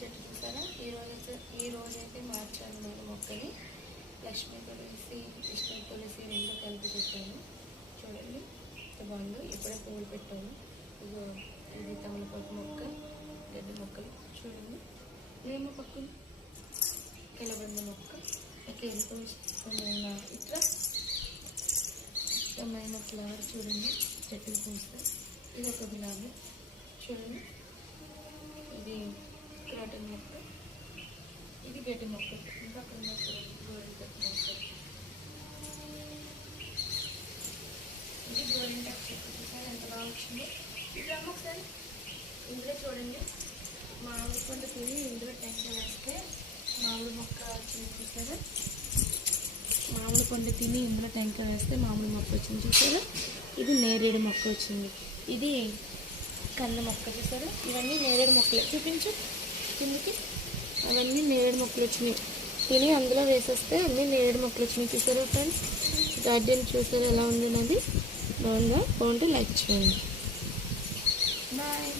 చెట్టు చూసారా, ఈ రోజైతే మార్చాను నేను మొక్కని. లక్ష్మీ తులసి, కృష్ణ తులసి రెండు కలిపి పెట్టాను. చూడండి ఎంత బాగుందో. ఇప్పుడే పువ్వులు పెట్టాను. ఇదిగో ఇది తమలపాకు మొక్క, గడ్డి మొక్కలు చూడండి. నేమ పక్కన కిలబంద మొక్క, ఇట్లా ఇష్టమైన ఫ్లవర్ చూడండి, చెట్టుకు పూస్తాయి. ఇది ఒక గులాబీ చూడండి. ఇది క్రాటన్ మొక్క, ఇది గడ్డి మొక్క. ఇంకా అక్కడ గోరింటాకు మొక్క, ఇది గోరింటాకు చెట్టు చూసారు ఎంత బాగా వచ్చింది. ఇప్పుడు ఒకసారి ఇందులో చూడండి, మామిడి పండు తిని ఇందులో టెంకాయ వేస్తే మామిడి మొక్క వచ్చింది చూసారా. మామిడి పండు తిని ఇందులో టెంకాయ వేస్తే మామిడి మొక్క వచ్చింది చూసారా. ఇది నేరేడు మొక్క వచ్చింది. ఇది కంద మొక్క చూసారా. ఇవన్నీ నేరేడు మొక్కలే. చూపించు కిందికి. అవన్నీ నేరేడు మొక్కలు వచ్చినాయి. తిని అందులో వేసేస్తే అన్నీ నేరేడు మొక్కలు వచ్చినాయి చూసారా. ఫ్రెండ్స్, గార్డెన్ చూసారా ఎలా ఉంది నాది. బాగుందా? బాగుంటే లైక్ చేయండి. బాయ్.